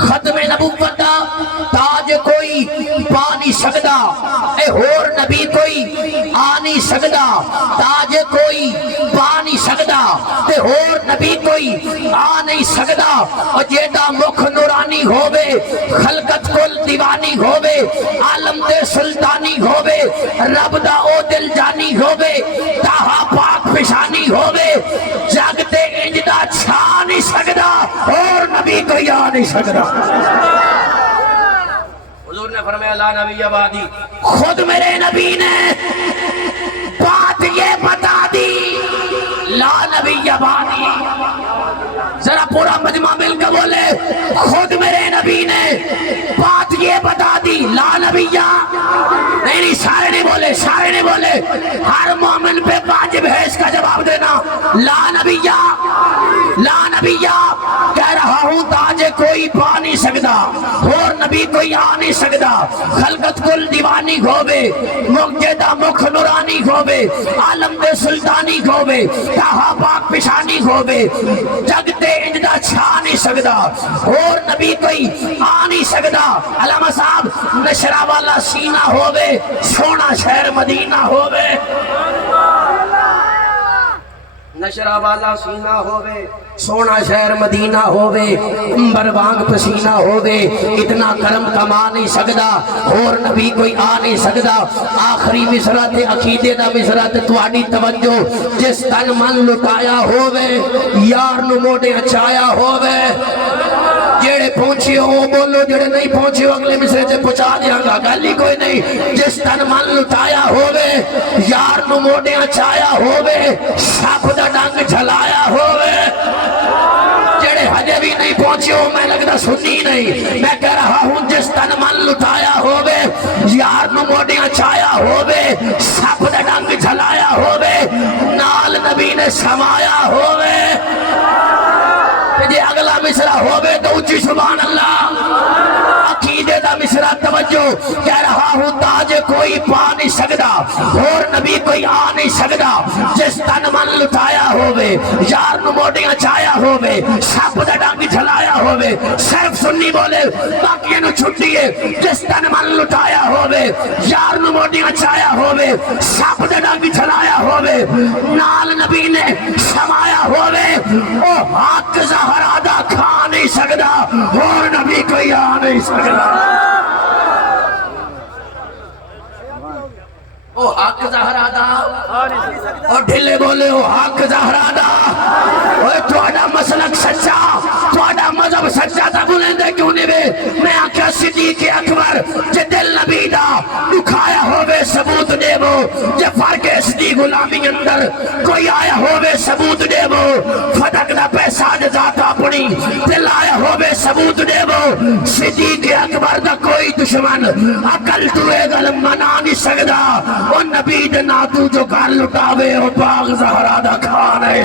ختم نبوت دا تاج کوئی پا نہیں سکدا، اے ہور نبی کوئی آ نہیں سکدا، تاج کوئی پا نہیں سکدا تے ہور نبی کوئی آ نہیں سکدا۔ اور جیڑا مکھ نورانی ہووے، خلقت کل دیوانی ہووے، عالم تے سلطانی ہووے، رب دا او دل جانی ہووے، تاہا پاک پیشانی ہووے، جگ تے انج دا چھا نہیں سکدا اور نبی کوئی آ نہیں سکدا۔ حضور نے فرمایا لا نبی بعدی، خود میرے نبی نے بات یہ بتا دی، لا نبی بعدی۔ ذرا پورا مجمع مل کے بولے خود میرے نبی نے بات یہ بتا دی، لا نبی نہیں، سارے نہیں بولے، سارے نہیں بولے، ہر مومن پہ واجب ہے اس کا جواب دینا، لا نبی لا نبی کہہ رہا ہوں تاج کوئی پا نہیں سکدا اور نبی کوئی آ نہیں سکدا، خلقت کل دیوانی ہووے، مجدہ مکھ نورانی ہووے، عالم دے سلطانی ہووے، تاہا پاک پیشانی ہووے، جگ تے انجدہ چھا نہیں سکدا اور نبی کوئی آ نہیں سکدا۔ علامہ صاحب نشرہ والا سینہ ہووے، سونا شہر مدینہ ہووے، نشرہ والا سینہ ہووے، سونا شہر مدینہ ہووے، امبر وانگ پسینہ ہووے، اتنا کرم کما نہیں سکدا اور نبی کوئی آ نہیں سکدا۔ آخری مصرع تے عقیدے دا مصرع تے تواڈی توجہ، جس تن من لٹایا ہووے، یار نو موڑے اچایا ہووے، جیڑے پہنچے ہو بولو، جیڑے نہیں پہنچے ہو اگلے مصرے سے پہنچا دیا گا، گل ہی کوئی نہیں۔ جس تن من لٹایا ہووے، یار نو موڑے اچایا ہووے، سپ دا ڈنگ جھلایا ہووے، جیڑے ہجے بھی نہیں پہنچے ہو میں لگتا سنی نہیں، میں کہہ رہا ہوں جس تن من لٹایا ہووے، یار نو موڑیاں چھایا ہووے، سپ دا ڈنگ جھلایا ہووے، نال نبی نے سمایا ہووے، جے اگلا مصرع ہووے تو اچھی سبحان اللہ۔ عقیدے دا مصرع توجہ، کہہ رہا ہوں تاج کوئی پا نہیں سکدا اور نبی کوئی آ نہیں سکدا، جس تن من لٹایا ہووے، یار نو موڑیاں چھایا ہووے، سپ دا ڈنگ جھلایا ہووے، صرف سنی بولے باقی نو چھٹیے، جس تن من لٹایا ہووے، یار نو موڑیاں چھایا ہووے، سپ دا ڈنگ جھلایا ہووے، نال نبی نے سمایا ہووے، او حق زہرا دا کھا نہیں سکدا اور نبی کوئی آ نہیں سکدا۔ او حق زہرا دا، اور ڈھلے بولے او حق زہرا دا، اوہ تواڈا مسلک سچا، تواڈا مذہب سچا تا بولیں دے کیوں نہیں بے؟ میں آکھا صدیق اکبر جے دل نبی دا دکھایا ہووے ثبوت دے وہ، جے فرق اس دی غلامی اندر کوئی آیا ہووے ثبوت دے وہ، فتق دا پیسہ جزات اپنی دل آیا ہووے ثبوت دے وہ، صدیق اکبر دا کوئی دشمن عقل توے گل منا نہیں سکدا، او نبی دے ناتو جو کار لٹاوے او باغ زہرا دا کھانا ہے۔